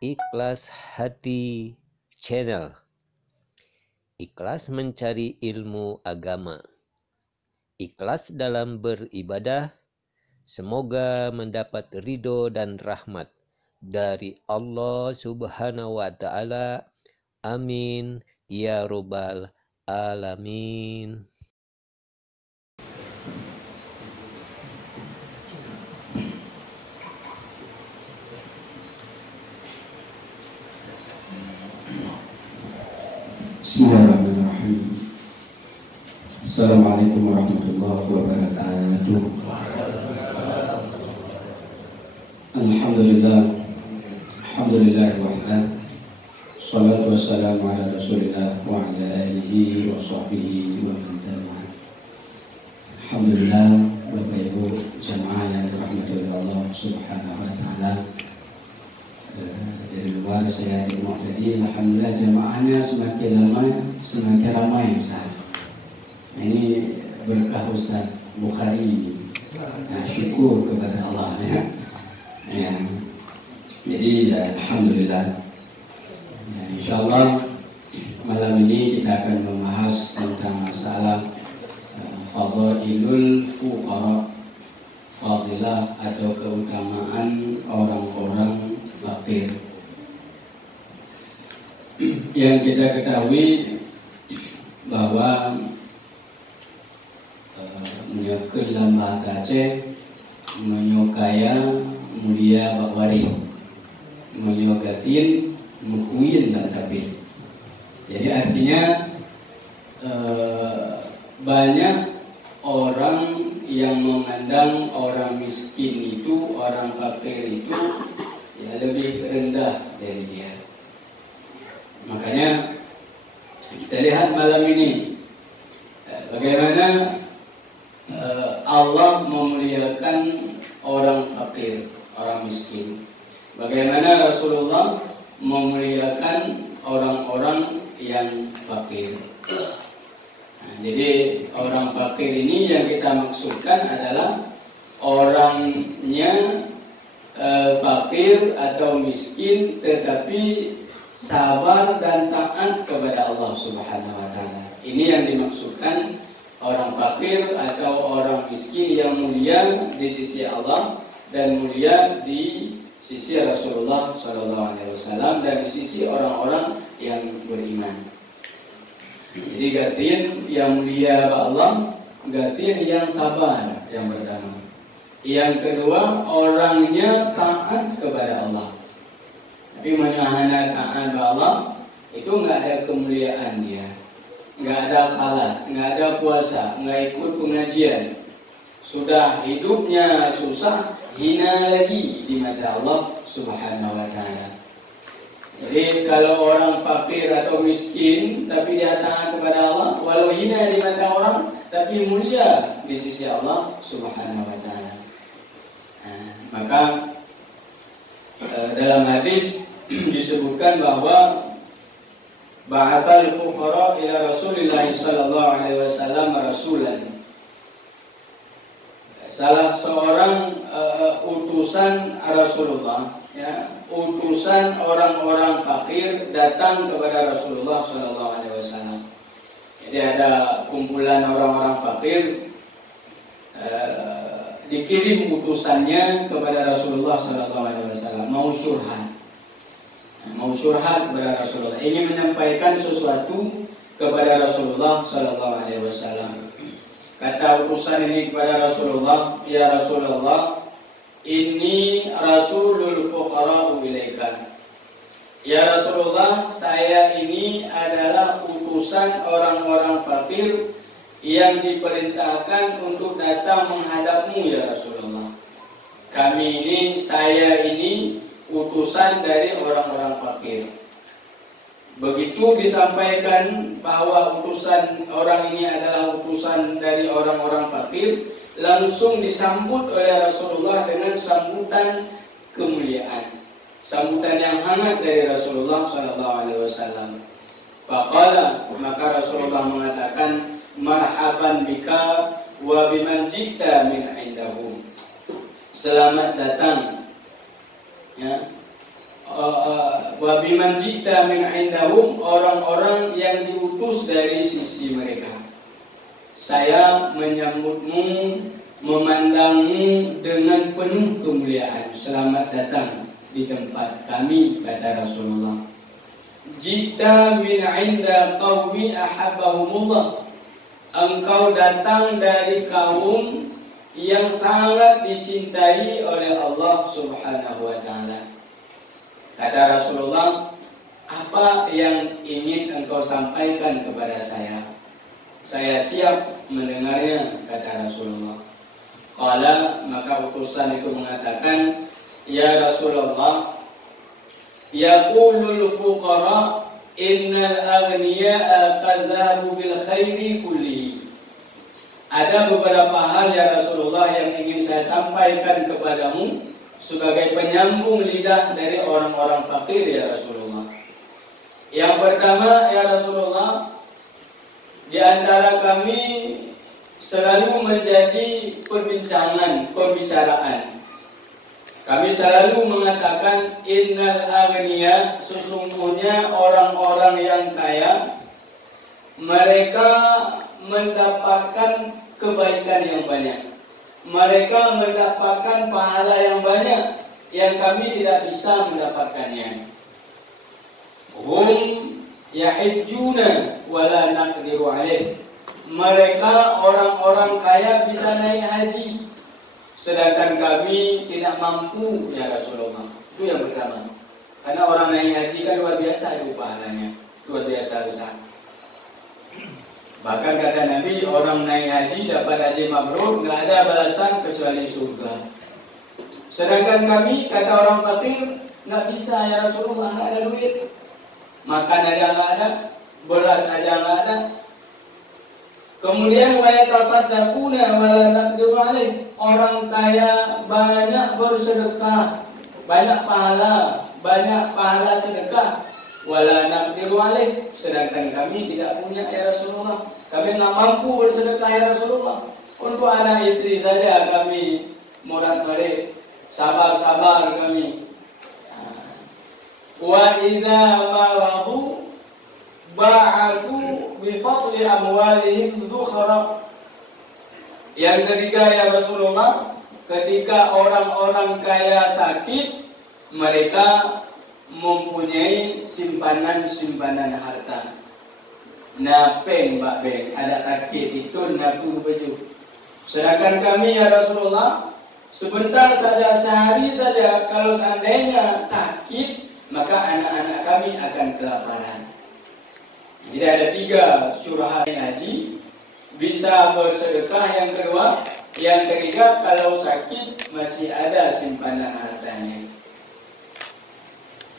Ikhlas Hati Channel. Ikhlas mencari ilmu agama, ikhlas dalam beribadah, semoga mendapat ridho dan rahmat dari Allah Subhanahu wa Ta'ala. Amin ya Rabbal Alamin. Bismillahirrahmanirrahim. Assalamualaikum warahmatullahi wabarakatuh. Alhamdulillah wahdah. Salatu wassalamu ala Rasulillah wa ala alihi wa sahbihi wa man tabi'ah. Alhamdulillah, Bapak Ibu jamaah yang dirahmati oleh Allah Subhanahu wa taala. Dari luar saya tengok tadi, alhamdulillah jamaahnya semakin ramai Ustaz. Ini berkah Ustaz Bukhari. Nah, syukur kepada Allah ya. Jadi alhamdulillah. Ya, insyaallah malam ini kita akan membahas tentang masalah fadailul fuqara, fadilah atau keutamaan orang-orang fakir. Yang kita ketahui bahwa menyokil lambah kace, menyokaya mulia bakwari, menyogatin mukhuin dan tabir. Jadi artinya banyak orang yang memandang orang miskin itu, orang fakir itu ya lebih rendah dari dia. Makanya kita lihat malam ini bagaimana Allah memuliakan orang fakir, orang miskin. Bagaimana Rasulullah memuliakan orang-orang yang fakir. Nah, jadi orang fakir ini yang kita maksudkan adalah orangnya fakir atau miskin tetapi sabar dan taat kepada Allah Subhanahu wa taala. Ini yang dimaksudkan orang fakir atau orang miskin yang mulia di sisi Allah dan mulia di sisi Rasulullah SAW dan di sisi orang-orang yang beriman. Jadi gatin yang mulia Allah, gatin yang sabar, yang berdamai. Yang kedua, orangnya taat kepada Allah. Tapi menyahana taat kepada Allah itu nggak ada kemuliaan dia, nggak ada salat, nggak ada puasa, nggak ikut pengajian. Sudah hidupnya susah, hina lagi di mata Allah Subhanahu wa taala. Jadi kalau orang fakir atau miskin tapi dia taat kepada Allah, walau hina di mata orang tapi mulia di sisi Allah Subhanahu wa taala. Maka dalam hadis disebutkan bahwa ba'atsal fuqara ila Rasulillah sallallahu alaihi wasallam rasulan. Salah seorang utusan Rasulullah, ya, utusan orang-orang fakir datang kepada Rasulullah sallallahu alaihi wasallam. Jadi ada kumpulan orang-orang fakir, dikirim utusannya kepada Rasulullah sallallahu alaihi wasallam, mau surhat kepada Rasulullah, ingin menyampaikan sesuatu kepada Rasulullah sallallahu alaihi wasallam. Kata utusan ini kepada Rasulullah, ya Rasulullah, ini rasulul fuqara ilaika. Ya Rasulullah, saya ini adalah utusan orang-orang fakir yang diperintahkan untuk datang menghadapmu ya Rasulullah. Saya ini utusan dari orang-orang fakir. Begitu disampaikan bahwa utusan orang ini adalah utusan dari orang-orang fakir, langsung disambut oleh Rasulullah dengan sambutan kemuliaan, sambutan yang hangat dari Rasulullah SAW. Faqala, maka Rasulullah mengatakan, marhaban bika wa biman jita min indahu. Selamat datang, ya, wa biman jita min indahum, orang-orang yang diutus dari sisi mereka. Saya menyambutmu, memandangmu dengan penuh kemuliaan. Selamat datang di tempat kami, kata Rasulullah. Jita min inda qaumi ahabbahumullah. Engkau datang dari kaum yang sangat dicintai oleh Allah Subhanahu wa taala. Kata Rasulullah, apa yang ingin engkau sampaikan kepada saya? Saya siap mendengarnya, kata Rasulullah. Qala, maka utusan itu mengatakan, ya Rasulullah, yaqulul fuqara innal aghniya'a qad dhahabu bil khairi kullihi. Ada beberapa hal ya Rasulullah yang ingin saya sampaikan kepadamu sebagai penyambung lidah dari orang-orang fakir ya Rasulullah. Yang pertama ya Rasulullah, di antara kami selalu menjadi pembicaraan. Kami selalu mengatakan innal aghniya, sesungguhnya orang-orang yang kaya mereka mendapatkan kebaikan yang banyak. Mereka mendapatkan pahala yang banyak yang kami tidak bisa mendapatkannya. Hum yahijjuna wala naqdiru alaih. Mereka orang-orang kaya bisa naik haji, sedangkan kami tidak mampu ya Rasulullah. Itu yang pertama. Karena orang naik haji kan luar biasa itu pahalanya, luar biasa besar. Bahkan kata Nabi, orang naik haji dapat haji mabrur, nggak ada balasan kecuali surga. Sedangkan kami, kata orang fakir, nggak bisa ya Rasulullah, nggak ada duit. Makan aja nggak ada, beras aja nggak ada. Kemudian wa yatasaddaquna wa la naqdiru alaih. Orang kaya banyak bersedekah, banyak pahala sedekah. Wala naqdiru alaih, sedangkan kami tidak punya ya Rasulullah. Kami tidak mampu bersedekah ya Rasulullah. Untuk anak istri saja kami murad-marid, sabar-sabar kami. Wa idza maradu ba'athu bi fadli amwalihim dhukhra. Yang ketiga ya Rasulullah, ketika orang-orang kaya sakit, mereka mempunyai simpanan harta. Napeng mbak beng, ada takit itu naku baju. Sedangkan kami ya Rasulullah, sebentar saja, sehari saja, kalau seandainya sakit, maka anak-anak kami akan kelaparan. Jadi ada 3 curahan haji, bisa bersedekah yang kedua, yang ketiga kalau sakit masih ada simpanan hartanya.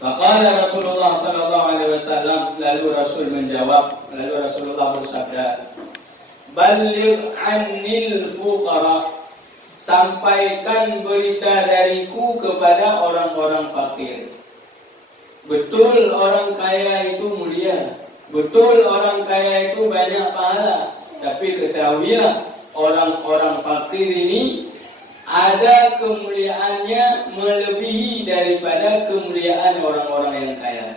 Faqala Rasulullah sallallahu alaihi wasallam, lalu Rasul menjawab, lalu Rasulullah bersabda, "Balligh 'annil fuqara." Sampaikan berita dariku kepada orang-orang fakir. Betul orang kaya itu mulia, betul orang kaya itu banyak pahala, tapi ketahuilah orang-orang fakir ini ada kemuliaannya melebihi daripada kemuliaan orang-orang yang kaya.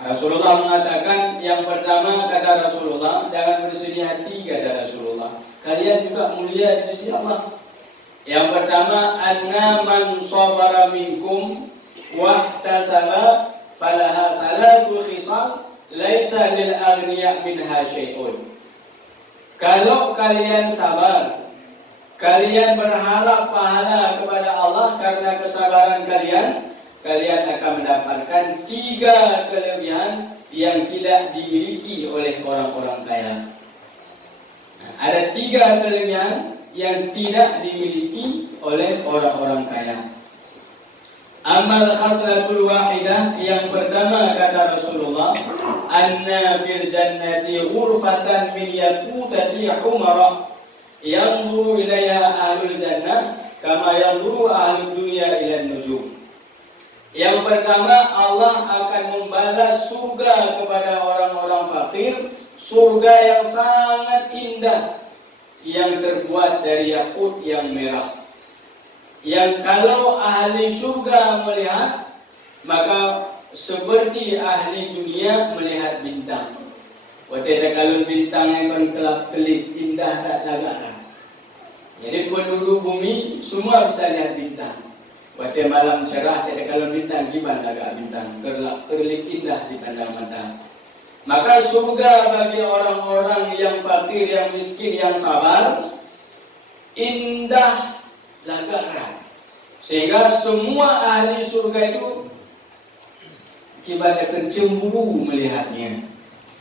Rasulullah mengatakan, yang pertama kata Rasulullah, jangan bersedih hati kata Rasulullah. Kalian juga mulia di sisi Allah. Yang pertama, anna man sabara minkum wahtasaba falaha thalathu khisal laisa lil aghniya minha syai'un. Kalau kaliyan sabar, kalian berharap pahala kepada Allah karena kesabaran kalian, kalian akan mendapatkan 3 kelebihan yang tidak dimiliki oleh orang-orang kaya. Nah, ada 3 kelebihan yang tidak dimiliki oleh orang-orang kaya. Amal khaslatul wahidah, yang pertama kata Rasulullah, anna fil jannati ghurfatan min yaqutati humara yanzuru ilaiha ahlul jannah kama yanzuru ahlud dunya ila nujum. Yang pertama, Allah akan membalas surga kepada orang-orang fakir, surga yang sangat indah yang terbuat dari yakut yang merah. yang kalau ahli surga melihat, maka seperti ahli dunia melihat bintang. Waktu kalau bintang yang kan kelap-kelip indah tak lagak. Jadi penduduk bumi semua bisa lihat bintang. Waktu malam cerah, kalau bintang gimana lagak bintang, kelap-kelip indah di pandang mata. Maka surga bagi orang-orang yang fakir, yang miskin, yang sabar, indah lagak. Sehingga semua ahli surga itu ibaratkan cemburu melihatnya.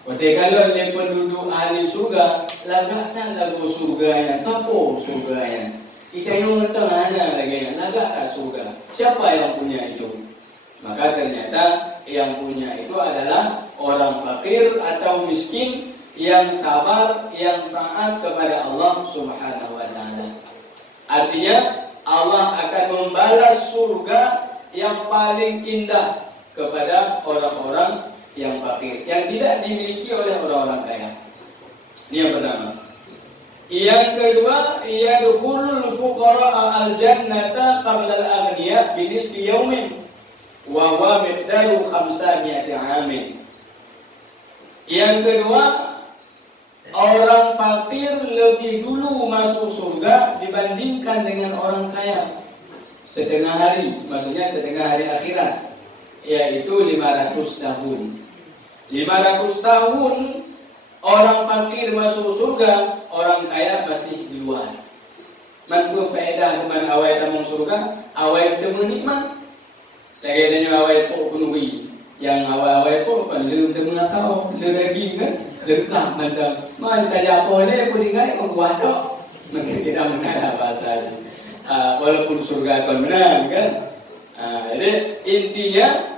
Kalau dia penduduk ahli surga, lagak tak lagu surga yang tapo surga yang kita yang ngerti mana lagi yang lagak tak surga. Siapa yang punya itu? Maka ternyata yang punya itu adalah orang fakir atau miskin yang sabar, yang taat kepada Allah Subhanahu wa taala. Artinya Allah akan membalas surga yang paling indah kepada orang-orang yang fakir, yang tidak dimiliki oleh orang-orang kaya. Ini yang pertama. Yang kedua, yadkhulul fuqara al-jannata qabla al-aghniya bi nisfi yawmin wa huwa miqdaru 500 amin. Yang kedua, orang fakir lebih dulu masuk surga dibandingkan dengan orang kaya. Setengah hari, maksudnya setengah hari akhirat, yaitu 500 tahun. 500 tahun orang fakir masuk surga, orang kaya masih di luar. Mantu faedah teman awal tamung surga, awal temu nikmat. Lagi ada awal pun penuhi. Yang awal-awal pun kan lu temu nak tahu, lu lagi kan lekah mandang. Man kaya apa ni pun ingat kuat tak. Mungkin kita mengenal bahasa. Walaupun surga akan menang kan. Jadi intinya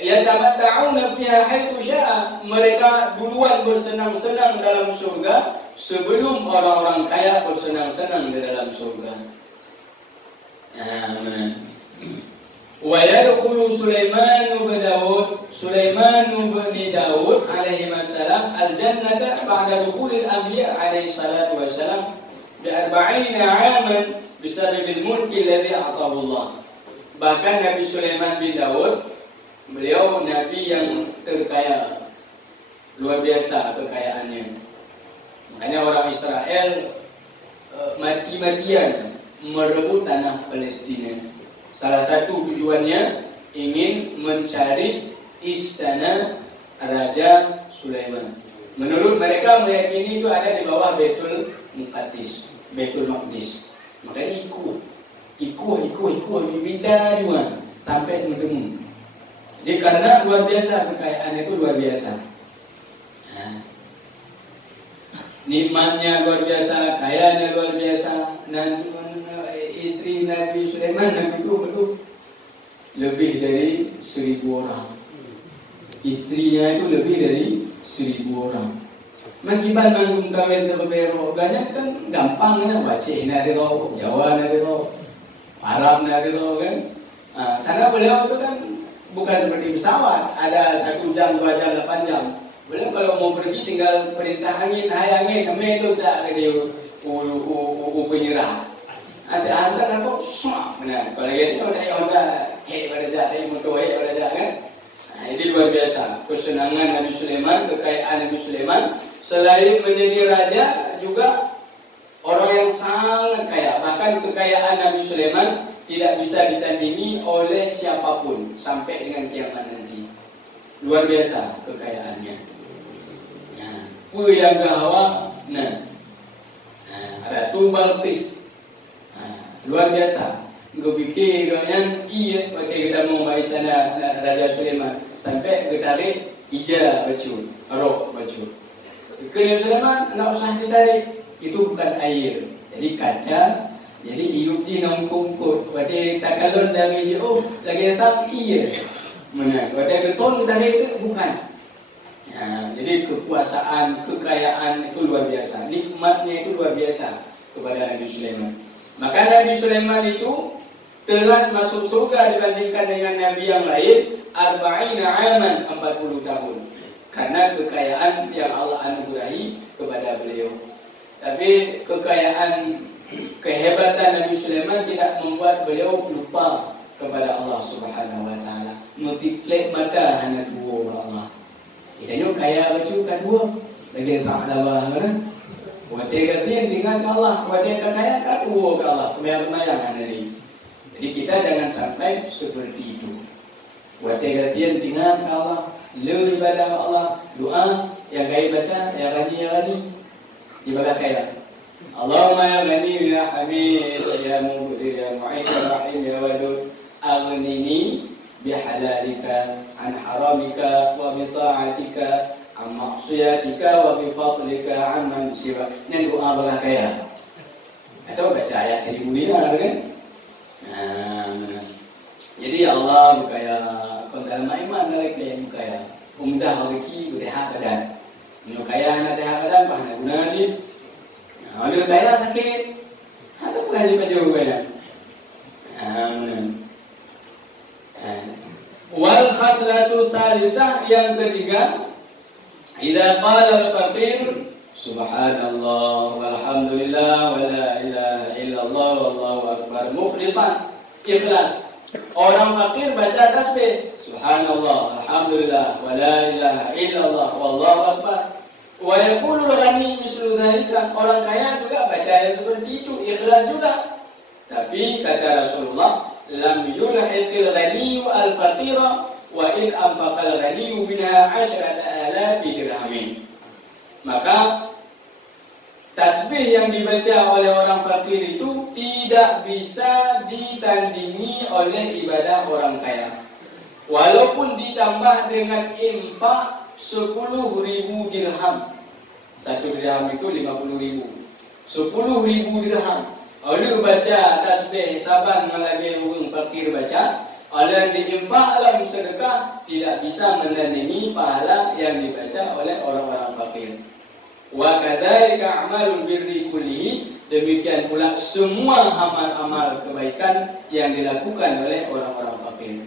yatamatta'una fiha haitsu syaa, mereka duluan bersenang-senang dalam surga sebelum orang-orang kaya bersenang-senang di dalam surga. Wa yadkhulu Sulaiman bin Daud alaihi wassalam al-jannata ba'da dukhulil anbiya alaihi salatu wassalam bi 40 'aman bisababil mulki alladhi a'tahu Allah. Bahkan Nabi Sulaiman bin Daud, beliau nabi yang terkaya, luar biasa kekayaannya. Makanya orang Israel mati-matian merebut tanah Palestina. Salah satu tujuannya ingin mencari istana Raja Sulaiman. Menurut mereka meyakini itu ada di bawah Baitul Maqdis. Makanya ikut bicara juga sampai bertemu. Jadi karena luar biasa kekayaan itu luar biasa. Nikmatnya luar biasa, kayanya luar biasa. Dan istri Nabi Sulaiman Nabi itu lebih dari 1000 orang. Istrinya itu lebih dari 1000 orang. Makiban manggung kawin terbero banyak kan gampang kan, Aceh nari lo, Jawa nari lo, Arab nari lo kan. Karena beliau itu kan bukan seperti pesawat, ada 1 jam, 2 jam, 8 jam. Beliau kalau mau pergi tinggal perintah angin, hai angin, kami itu tak ada penyerah. Ada hantar aku semua benar. Kalau gitu ada yang pada jahat, motor pada jahat kan. Ini luar biasa kesenangan Nabi Sulaiman, kekayaan Nabi Sulaiman. Selain menjadi raja, juga orang yang sangat kaya. Bahkan kekayaan Nabi Sulaiman tidak bisa ditandingi oleh siapapun sampai dengan kiamat nanti. Luar biasa kekayaannya. Yang gahawa, ada tumbal pis. Luar biasa. Gue pikir dengan iya pakai kita mau main sana Raja Sulaiman sampai ketarik ija baju, arok baju. Kena Sulaiman nak usah ditarik, itu bukan air, jadi kaca. Jadi hidup di nongkungkut. Berarti tak kalon dari jauh lagi datang iya. Mana? Berarti betul ditarik itu bukan. Jadi kekuasaan, kekayaan itu luar biasa, nikmatnya itu luar biasa kepada Nabi Sulaiman. Maka Nabi Sulaiman itu telah masuk surga dibandingkan dengan Nabi yang lain 40 aman, 40 tahun. Karena kekayaan yang Allah anugerahi kepada beliau. Tapi kekayaan kehebatan Nabi Sulaiman tidak membuat beliau lupa kepada Allah Subhanahu wa taala. Multiplek mata hanya dua Allah. Kita nyok kaya baju kedua lagi tak ada bahagia. Wate gatin dengan Allah, wate kaya kedua ke Allah. Kemayang-kemayang ini. Jadi kita jangan sampai seperti itu. Wate gatin dengan Allah, lu ibadah Allah, doa yang kaya baca, yang rani ibadah kaya. Allahumma ya Ghani ya Hamid ya Mubdir ya Mu'in ya Rahim ya Wadud aghnini bihalalika an haramika wa bi ta'atika an maksiatika wa bi fadlika amman siwa. Ini doa bagai kaya. Atau baca ayat 1000 kan? Jadi Allah bukaya kontal iman dari kaya bukaya. Umdah rezeki berehat badan. Ini kaya nak dehat badan bahana guna ngaji. Ada kaya sakit. Ada pengaji baju kaya. Wal khaslatu salisah yang ketiga, idza qala al-faqir subhanallah walhamdulillah wala ilaha illallah wallahu akbar mukhlishan, ikhlas. Orang fakir baca tasbih subhanallah alhamdulillah wala ilaha illallah wallahu akbar. Wa yaqulu al-ghani mislu dzalika. Orang kaya juga baca yang seperti itu, ikhlas juga. Tapi kata Rasulullah, lam yulhiqil ghaniyu al-faqira wa in anfaqal ghaniyu minha 10,000 dirhamin. Maka tasbih yang dibaca oleh orang fakir itu tidak bisa ditandingi oleh ibadah orang kaya. Walaupun ditambah dengan infak 10.000 dirham. 1 dirham itu 50.000. 10.000 dirham. Oleh baca tasbih taban malagi orang fakir baca, oleh diinfak dalam sedekah tidak bisa menandingi pahala yang dibaca oleh orang-orang fakir. Wa kadzalika a'malul birri kullihi, demikian pula semua amal-amal kebaikan yang dilakukan oleh orang-orang fakir.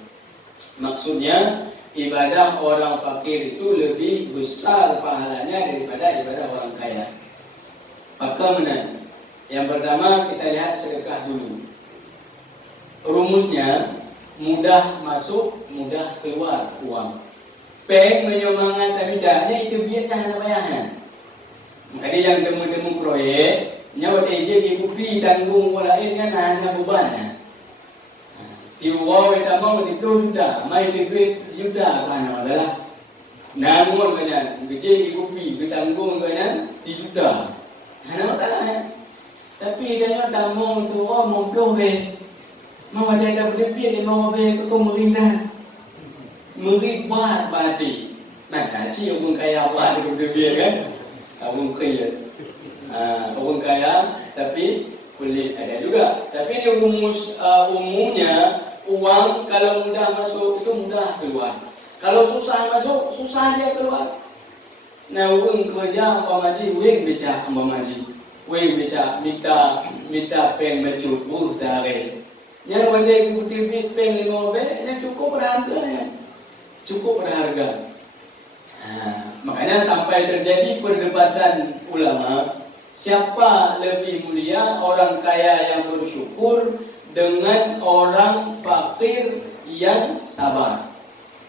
Maksudnya ibadah orang fakir itu lebih besar pahalanya daripada ibadah orang kaya. Maka mana? Yang pertama kita lihat sedekah dulu. Rumusnya mudah masuk, mudah keluar uang. Peng menyemangat tapi tidaknya itu biarnya hanya bayaran. Makanya yang temu-temu proyek, nyawa ejek ibu pri tanggung lain kan hanya beban. Tiwa kita mau di juta, mai duit juta kan adalah. Namun kan ejek ibu pri bertanggung kan 3 juta. Hanya masalahnya. Tapi dia tak mau tu mau pelong mau ada berlebih dia mau ke pemerintah meribat bati. Nah, haji orang kaya buat berlebih kan? Orang kaya, orang kaya tapi kulit ada juga. Tapi di umumnya uang kalau mudah masuk itu mudah keluar. Kalau susah masuk susah dia keluar. Nah, orang kerja apa maji, wing beca apa maji. Wei baca minta peng bercukup dari. Yang wajib kutip peng 5 ini cukup berharga. Cukup berharga. Makanya sampai terjadi perdebatan ulama, siapa lebih mulia, orang kaya yang bersyukur dengan orang fakir yang sabar.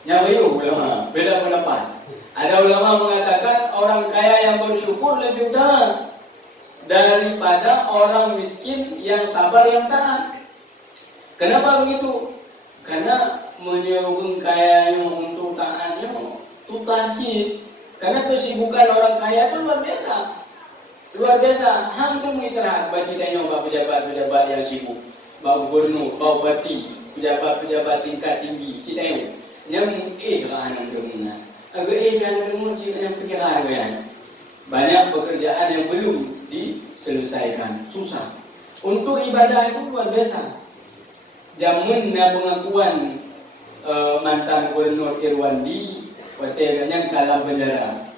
Yang ulama beda pendapat. Ada ulama mengatakan orang kaya yang bersyukur lebih utama daripada orang miskin yang sabar yang taat. Kenapa begitu? Karena menyuruh kayanya untuk taatnya itu tajid. Karena kesibukan orang kaya itu luar biasa. Luar biasa. Hampir istirahat baca tanya pejabat-pejabat yang sibuk. Bau gubernur, bau bupati, pejabat-pejabat tingkat tinggi. Citayu. Yang kerana mendengar. Agak yang mendengar yang pikiran kan. Banyak pekerjaan yang belum diselesaikan, susah. Untuk ibadah itu luar biasa. Jamun pengakuan mantan gubernur Irwandi, watanya kalah penjara.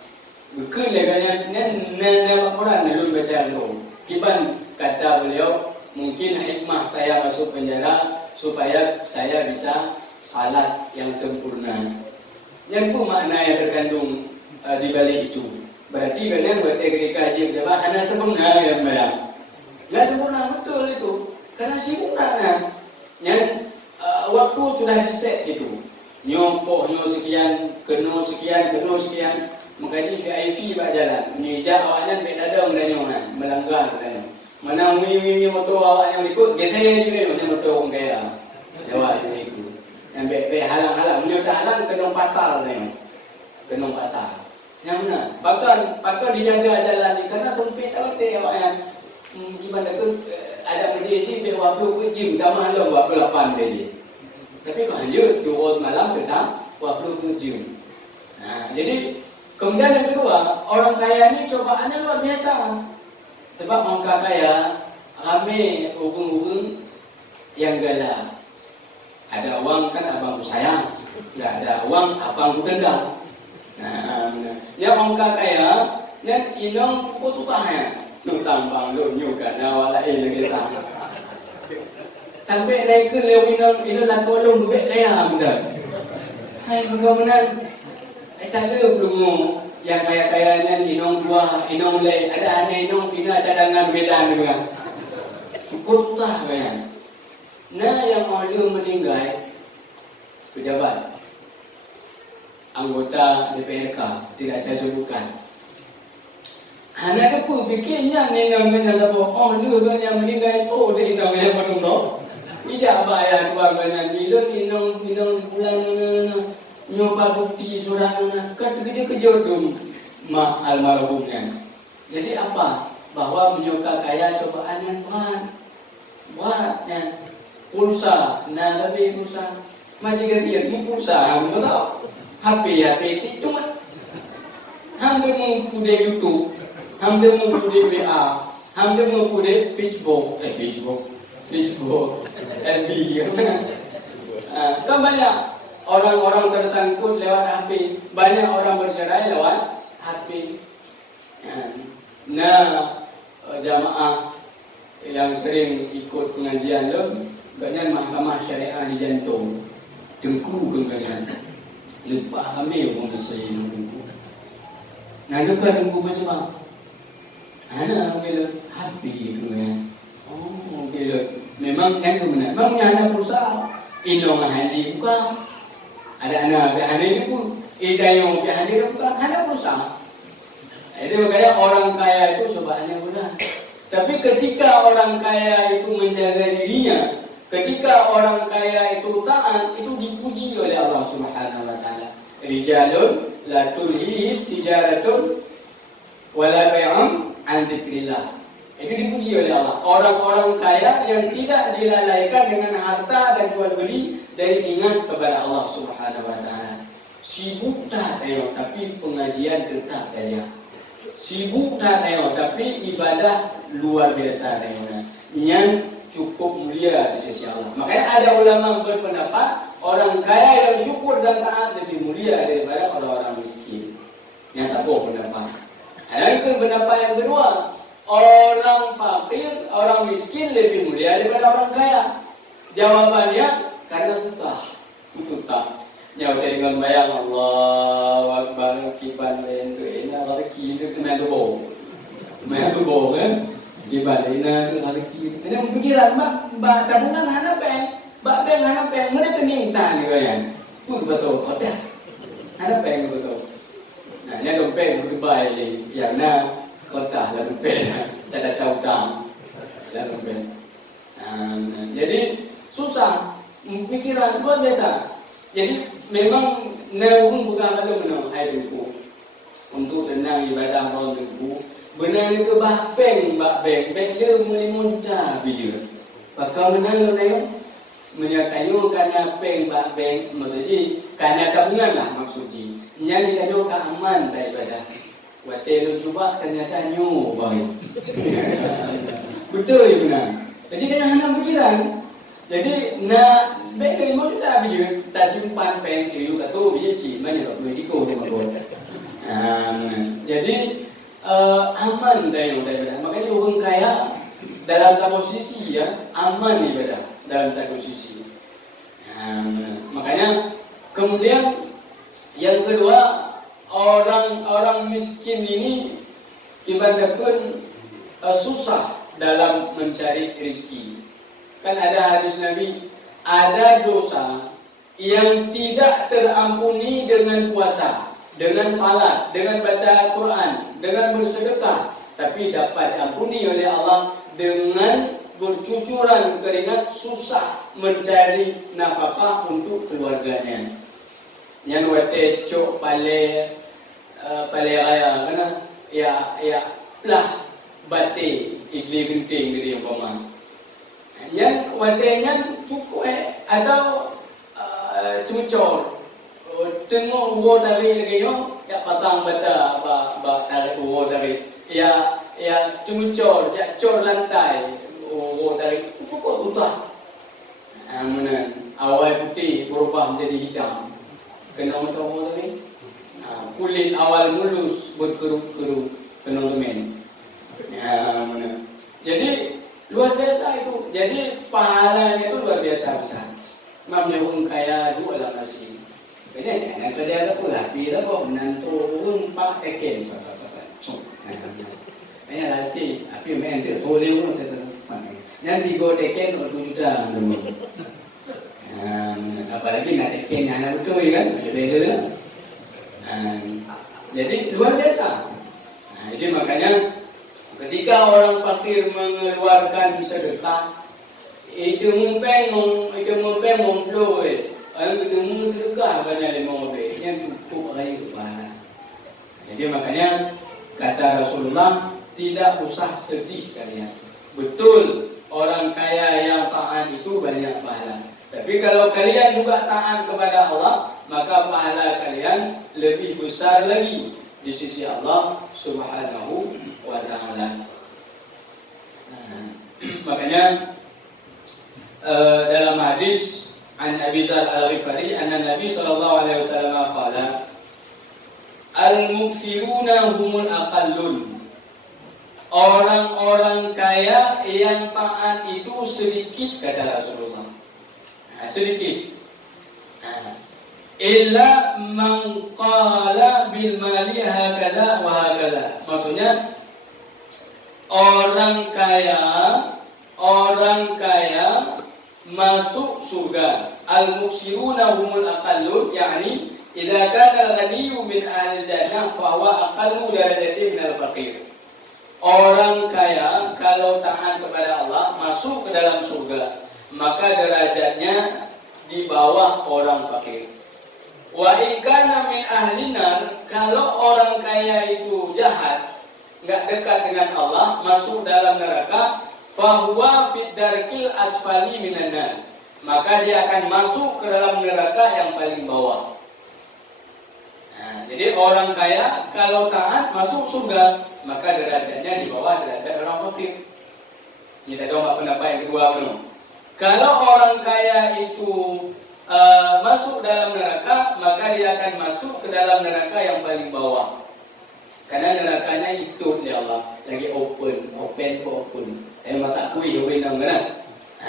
Bukan leganya nanda orang dulu baca itu. Kiban kata beliau, mungkin hikmah saya masuk penjara supaya saya bisa salat yang sempurna. Yang itu makna yang terkandung di balik itu. Berarti kalian buat kaji berjamaah hanya sempurna yang bayang. Enggak sempurna. Karena sibuk kan. Yang waktu sudah diset itu. Nyopoh sekian, kena sekian. Makanya VIP pak jalan. Menyijak awaknya baik dada menanya melanggar menanya. Mana mi motor awaknya ikut, kita yang juga mana motor orang kaya. Jawab itu. Yang baik halang-halang, menyudah halang kena pasal ni. Kena pasal. Yang mana? Bahkan dijaga jalan ni karena tempat awak awaknya gimana tu ada berdiri je baik 20 jam, tambah halang 28 dia. Tapi kalau lanjut turun malam petang 20 jam. Jadi kemudian yang kedua, orang kaya ni cobaannya luar biasa. Sebab orang kaya ramai hubung-hubung yang galak. Ada uang kan abang sayang, tidak ada uang abang tendang. Yang orang kaya, yang inong cukup tukangnya, tambang lu nyukan awak lain lagi tak. Sampai naik ke lewat inong nak tolong duit kaya muda. Hai bagaimana? Tak ada belum yang kaya-kayanya inong buah, inong lay, ada aneh inong tina cadangan bedan juga. Cukup tak kan? Nah yang ada meninggal pejabat, anggota DPRK, tidak saya sebutkan. Anak tu bikinnya inong apa? Oh dulu yang meninggal itu dia inong yang menunggu. Ijak bayar keluarganya, inong pulang nyoba bukti surat kan kerja dum mak almarhumnya. Jadi apa? Bahwa menyuka kaya cobaan yang buatnya pulsa, lebih pulsa. Masih gantian mu pulsa, kamu tahu? HP itu cuma hampir mengikuti YouTube, hampir mengikuti WA, hampir mengikuti Facebook, FB, kan banyak. Orang-orang tersangkut lewat HP. Banyak orang bercerai lewat HP. Jamaah yang sering ikut pengajian tu, banyak mahkamah syariah di jantung. Dengku kalian. Lupa hamil pun besar dengku. Bukan dengku besar. Bila HP tu kan. Bila memang yang tu benar. Memang ada pulsa. Inong handi bukan. Ada anak pihak ini pun idayong pihak ini bukan ada berusaha. Jadi makanya orang kaya itu cobaannya benar. Tapi ketika orang kaya itu menjaga dirinya, ketika orang kaya itu taat, itu dipuji oleh Allah Subhanahu Wa Taala. Rijalun la tulhihim tijaratun wala bai'un an dzikrillah. Itu dipuji oleh Allah. Orang-orang kaya yang tidak dilalaikan dengan harta dan jual beli dari ingat kepada Allah Subhanahu Wa Taala. Sibuk tak tengok, tapi pengajian tetap saja. Sibuk tak tengok, tapi ibadah luar biasa tengoknya. Yang cukup mulia di sisi Allah. Makanya ada ulama berpendapat orang kaya yang syukur dan taat lebih mulia daripada orang-orang miskin. Yang tak tahu pendapat. Ada pendapat yang kedua, orang fakir, orang miskin lebih mulia daripada orang kaya. Jawabannya karena susah. Nyawa dengan bayang Allah Akbar kiban itu ini rezeki itu kena tubuh. Main tubuh kan? Kiban ini rezeki. Ini pikiran mbak tabungan hana peng, mbak peng hana peng mana keninta ni kan? Pun betul hotel. Hana peng betul. Nah, ini dompet berubah ini. Yang na kota lah dompet. Cara tahu tak? Lah dompet. Jadi susah. Pikiran luar biasa. Jadi memang naung bukan ada menang hai buku untuk tenang ibadah tahun buku. Benar ni ke bahpeng dia mulai muncah bila. Bakal menang lo menyatakan karena peng maksudnya karena tabungan lah maksudnya. Yang kita juga aman dari ibadah. Waktu lu cuba ternyata baik. Betul ya benar. Jadi dengan hana pikiran. Jadi nak baik mau kita bijak tak simpan peng itu atau bijak cik mana nak bijiko dia makan. Jadi aman daripada. Makanya orang kaya dalam satu sisi aman ibadah dalam satu sisi. Makanya kemudian yang kedua orang miskin ini ibaratkan susah dalam mencari rezeki. Kan ada hadis Nabi, ada dosa yang tidak terampuni dengan puasa, dengan salat, dengan baca Al-Quran, dengan bersedekah, tapi dapat diampuni oleh Allah dengan bercucuran keringat, susah mencari nafkah untuk keluarganya. Yang wate cok pale raya mana ya lah bate igli genting dari umpama. Yang watenya cukup atau cucor tengok uwo dari lagi yo ya patang bata ba tarik uwo dari ya cucor ya cor lantai uwo dari cukup utah. Mana awal putih berubah menjadi hitam. Kena tahu ni. Kulit awal mulus berkerut-kerut kena temen. Mana. Jadi luar biasa itu. Jadi pahalanya itu luar biasa besar. Mamnya pun kaya dua lah masih. Kaya jangan kerja ada pula. Bila kau menantu pak teken sasa. Kaya lah sih. Tapi main tu toleh pun sasa. Nanti kau teken 2 juta dulu. Apalagi nak teken anak betul kan? Beda lah. Jadi luar biasa. Jadi makanya ketika orang fakir mengeluarkan sedekah, itu mumpeng memplo orang ketemu sedekah banyak 5 yang cukup hari lepas. Jadi makanya kata Rasulullah, tidak usah sedih kalian. Betul orang kaya yang taat itu banyak pahala. Tapi kalau kalian juga taat kepada Allah, maka pahala kalian lebih besar lagi di sisi Allah Subhanahu wa Ta'ala. Makanya dalam hadis an Abi Dzar Al-Ghifari anna Nabi sallallahu alaihi wasallam qala al-muksiruna humul aqallun. Orang-orang kaya yang taat itu sedikit, kata Rasulullah. Sedikit. Illa man qala bil mali hakala wa hakala. Maksudnya orang kaya masuk surga. Al-muksiruna humul aqallun, yakni idza kana al-ghaniyyu min ahli jannah fa huwa aqallu darajati min al-faqir. Orang kaya kalau taat kepada Allah masuk ke dalam surga, maka derajatnya di bawah orang fakir. Wa in kana min ahli nar, kalau orang kaya itu jahat, enggak dekat dengan Allah, masuk dalam neraka, fa huwa fid darkil asfali minan nar, maka dia akan masuk ke dalam neraka yang paling bawah. Jadi orang kaya kalau taat masuk surga, maka derajatnya di bawah derajat orang fakir. Ini tadi orang pendapat yang kedua belum. Kalau orang kaya itu masuk dalam neraka, maka dia akan masuk ke dalam neraka yang paling bawah. Karena nerakanya itu ya Allah, lagi open. Mata kuih open namanya.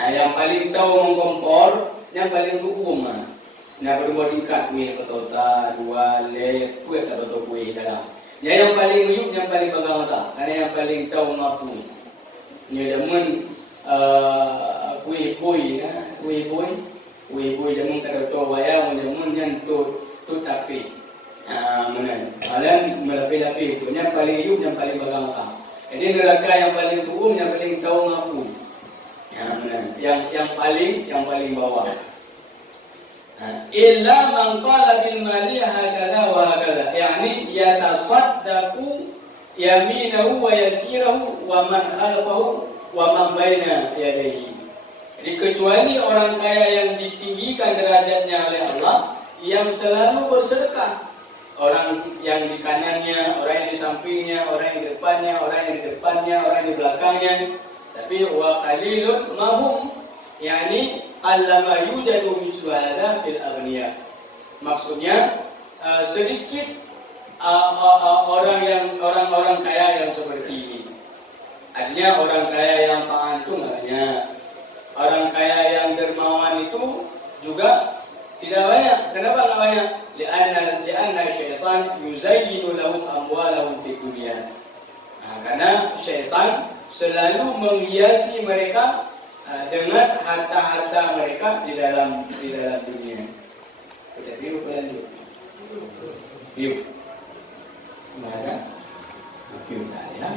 Yang paling tahu mengkompor, yang paling hukum mana? Nak berbuat tingkat kuih petota, 2 le, kuih tak betul kuih dalam. Yang paling uyup, yang paling pegang mata. Karena yang paling tahu mampu. Ini zaman kuih jamun tak tahu wayang, jamun yang tu tapi mana kalian melapi-lapi itu yang paling hidup, yang paling pegang mata. Jadi neraka yang paling turun, yang paling tahu ngapu, yang paling bawah. Illa man qala bil mali hakala wa hakala, yakni yatasaddaqu yaminahu wa yasirahu wa man khalfahu wa man baina yadayhi. Jadi kecuali orang kaya yang ditinggikan derajatnya oleh Allah, yang selalu bersedekah. Orang yang di kanannya, orang yang di sampingnya, orang yang di depannya, orang yang di depannya, orang yang di belakangnya. Tapi wa qalilun mahum, yakni allama yujadu mithlu hadza fil aghniya. Maksudnya sedikit orang-orang kaya yang seperti ini. Artinya orang kaya yang taat itu banyak. Orang kaya yang dermawan itu juga tidak banyak. Kenapa tidak banyak? Lianna syaitan yuzayyinu lahum amwalahum fid dunya. Karena syaitan selalu menghiasi mereka dengan harta-harta mereka di dalam dunia. Udah biu bulan biu. Enggak ada. Biu tak ya.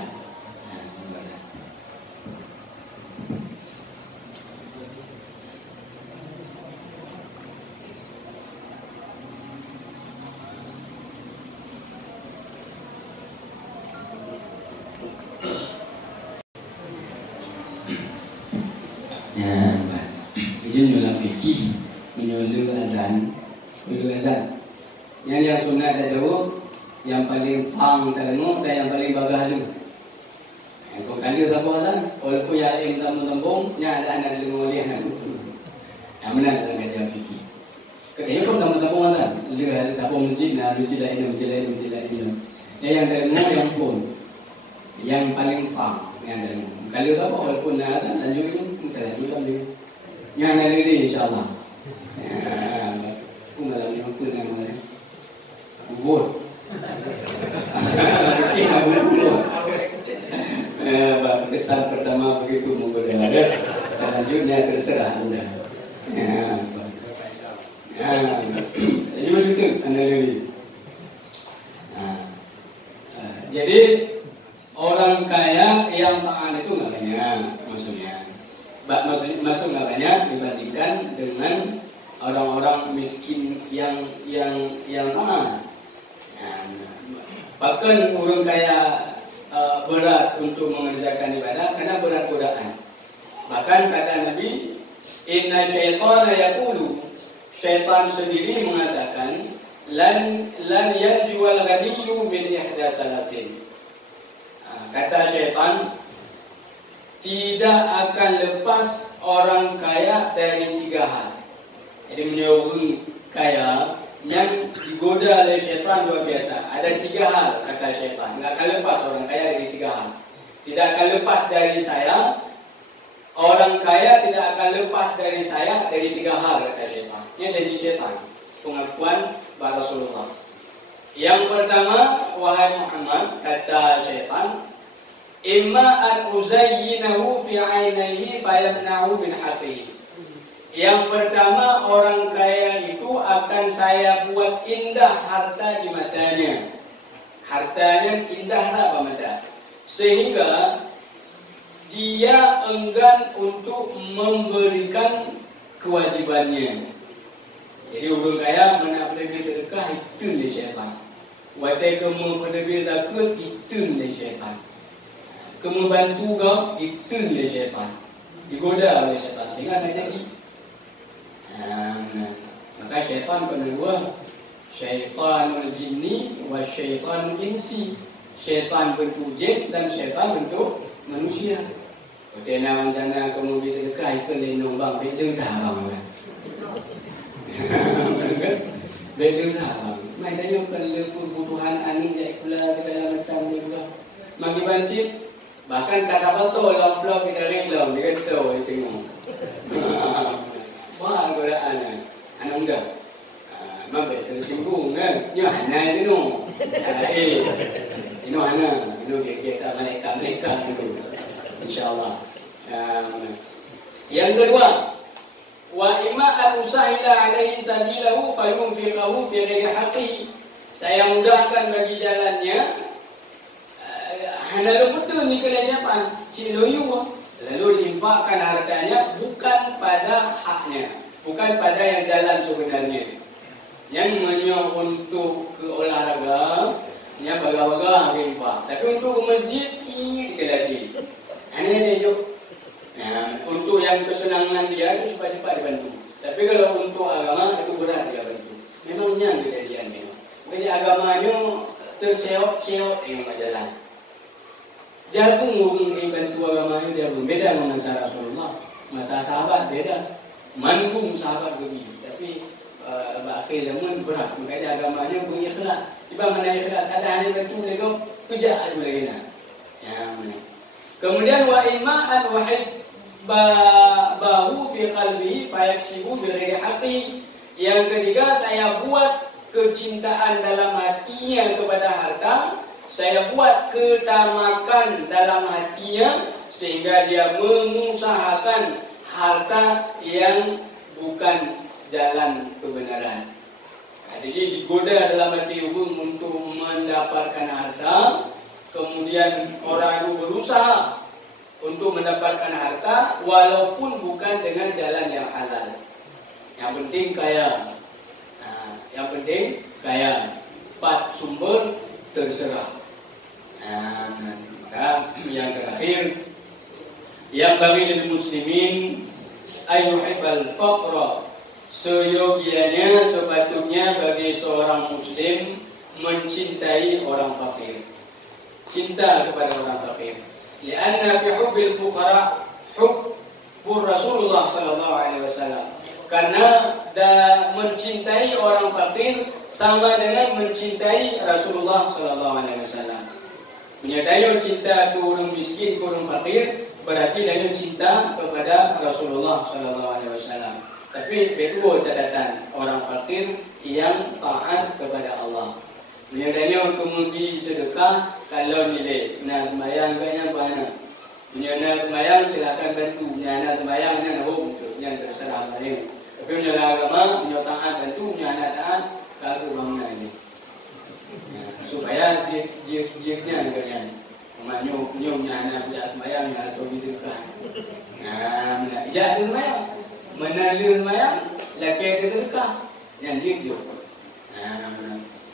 Menyulam fikih, menyulam azan. Yang sunat tak jauh, yang paling pang tak tengok, dan yang paling bagah tu. Yang kau kali tak apa azan, walaupun yang alim tampung-tampung, yang ada anak dengar oleh yang tu. Yang mana dalam kajian fikih. Katanya kau tampung-tampung azan, dia ada tampung masjid, masjid lain. Yang dengar yang pun, yang paling pang yang dengar. Kalau tak apa, walaupun ada lanjut itu, kita lanjut lagi. Yang ada lagi insyaAllah. Aku malam ni aku nak malam kubur. Kesan pertama begitu mungkin ada. Selanjutnya terserah anda. Jadi macam tu anda lagi. Jadi orang kaya yang taat itu nggak banyak maksudnya. Masuk nggak banyak dibandingkan dengan orang-orang miskin yang taat. Bahkan orang kaya berat untuk mengerjakan ibadah karena berat godaan. Bahkan kata Nabi, Inna syaitana yaqulu, syaitan sendiri mengatakan, lan yanjual ghaniyyu min ihda talatin. Kata syaitan, tidak akan lepas orang kaya dari 3 hal. Jadi menurut kaya yang digoda oleh syaitan luar biasa. Ada 3 hal kata syaitan. Tidak akan lepas orang kaya dari 3 hal. Tidak akan lepas dari saya. Orang kaya tidak akan lepas dari saya dari 3 hal kata syaitan. Ini janji syaitan. Pengakuan Rasulullah. Yang pertama, wahai Muhammad, kata syaitan, imma an uzayyinahu fi 'ainaihi fayamna'u min haqqihi. Yang pertama, orang kaya itu akan saya buat indah harta di matanya. Hartanya indah apa mata? Sehingga dia enggan untuk memberikan kewajibannya. Jadi orang kaya mana lebih terdekat itu ni syaitan. Watai kamu lebih takut itu ni syaitan. Kamu bantu kau itu ni syaitan. Digoda oleh syaitan sehingga nak jadi. Maka syaitan ada 2, syaitanul jinni wa syaitanul insi. Syaitan bentuk jin dan syaitan bentuk manusia. Kerana macam kamu bila dekat ke lenong bang bela dah bang. Bela dah bang. Mai tanya kalau kebutuhan anu jadi pula kita macam ni juga. Magi bancit bahkan kata betul dalam blog kita rindu dia tahu dia tengok. Wah, godaan anak muda. Mampu tersinggung kan? Nyo hana itu no. Ino hana, ino kita malaikat itu. Insyaallah. Yang kedua, wa imma an usahila alaihi sabilahu fayunfiqahu fi ghairi haqqihi. Saya mudahkan bagi jalannya. Hana betul ni kena siapa? Cik loyu. Lalu diinfakkan hartanya bukan pada haknya, bukan pada yang jalan sebenarnya. Yang menyok untuk ke olahraga, yang baga-baga infak. Tapi untuk ke masjid, ini dikelati. Hanya dia jok. Untuk yang kesenangan dia itu cepat-cepat dibantu. Tapi kalau untuk agama itu berat dia bantu. Memangnya kejadian memang. Jadi agamanya terseok-seok dengan jalan. Jagung orang bantu agamanya dia berbeda dengan masa Rasulullah. Masa sahabat beda. Manggung sahabat begitu. Tapi akhir zaman berat. Makanya agamanya punya ikhlas. Tiba mana ikhlas ada hanya bantu mereka kerja aja mereka. Kemudian wa imma an wahid bahu fi qalbi fayaksibu bi ghairi haqqi. Yang ketiga, saya buat kecintaan dalam hatinya kepada harta. Saya buat ketamakan dalam hatinya sehingga dia mengusahakan harta yang bukan jalan kebenaran. Jadi digoda dalam hati untuk mendapatkan harta, kemudian orang itu berusaha untuk mendapatkan harta walaupun bukan dengan jalan yang halal. Yang penting kaya. Yang penting kaya. 4 sumber terserah. Maka yang terakhir, yang bagi lil muslimin ayyuhibbal faqra, seyogianya sepatutnya bagi seorang muslim mencintai orang fakir, cinta kepada orang fakir. Lianna fi hubbil fuqara hubbur Rasulullah sallallahu alaihi wasallam. Karena mencintai orang fakir sama dengan mencintai Rasulullah sallallahu alaihi wasallam. Menyadari cinta ke orang miskin, ke orang fakir, berarti dia cinta kepada Rasulullah sallallahu alaihi wasallam. Tapi kedua catatan, orang fakir yang taat kepada Allah. Menyadari untuk memberi sedekah kalau nilai nak sembahyang banyak banyak. Menyana sembahyang silakan bantu. Menyana sembahyang nak betul, yang terserah mereka. Tapi menyala agama, menyala taat bantu, menyala taat kalau bangunan ini. Supaya jiknya dengan nyom menyana punya sembahyang atau bidukah. Ia ada sembahyang. Mana dia sembahyang, laki ada sedekah. Yang jik.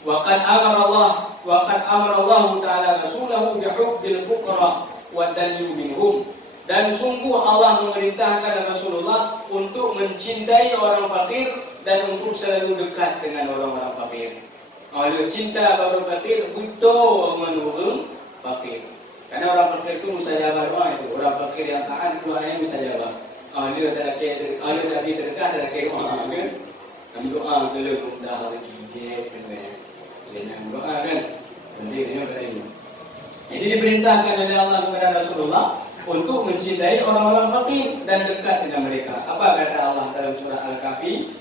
Waqad amara Allah Ta'ala Rasulahu bihubbil fuqara wa dalil minhum. Dan sungguh Allah memerintahkan Rasulullah untuk mencintai orang fakir dan untuk selalu dekat dengan orang-orang fakir. Kalau cinta orang fakir, butuh menurun fakir. Karena orang fakir itu mustajabah doa itu. Orang fakir yang taat doanya mustajabah. Dia tapi terdekat terdekat doa kan. Kami doa kalau mudah rezeki kan. Doa kan. Pentingnya ini. Jadi diperintahkan oleh Allah kepada Rasulullah untuk mencintai orang-orang fakir dan dekat dengan mereka. Apa kata Allah dalam surah Al-Kahfi?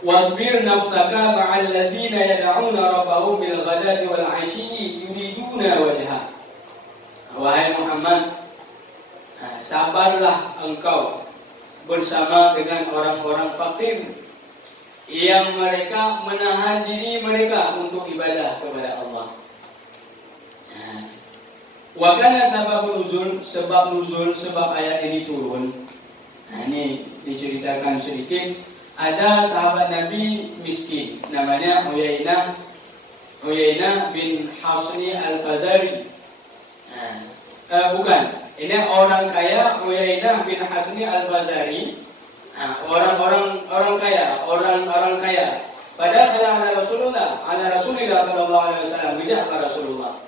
Wasbir nafsaka ma'al ladzina yad'una rabbahum bil ghadati wal 'ashiyyi yuriduna wajha. Wahai Muhammad, sabarlah engkau bersama dengan orang-orang fakir yang mereka menahan diri mereka untuk ibadah kepada Allah. Wa kana sababun nuzul, sebab ayat ini turun. Ini diceritakan sedikit. Ada sahabat Nabi miskin, namanya Uyainah bin Hasni Al-Fazari. Bukan, ini orang kaya Uyainah bin Hasni Al-Fazari. Orang kaya. Padahal ala Rasulullah sallallahu alaihi wasallam, bijak Rasulullah.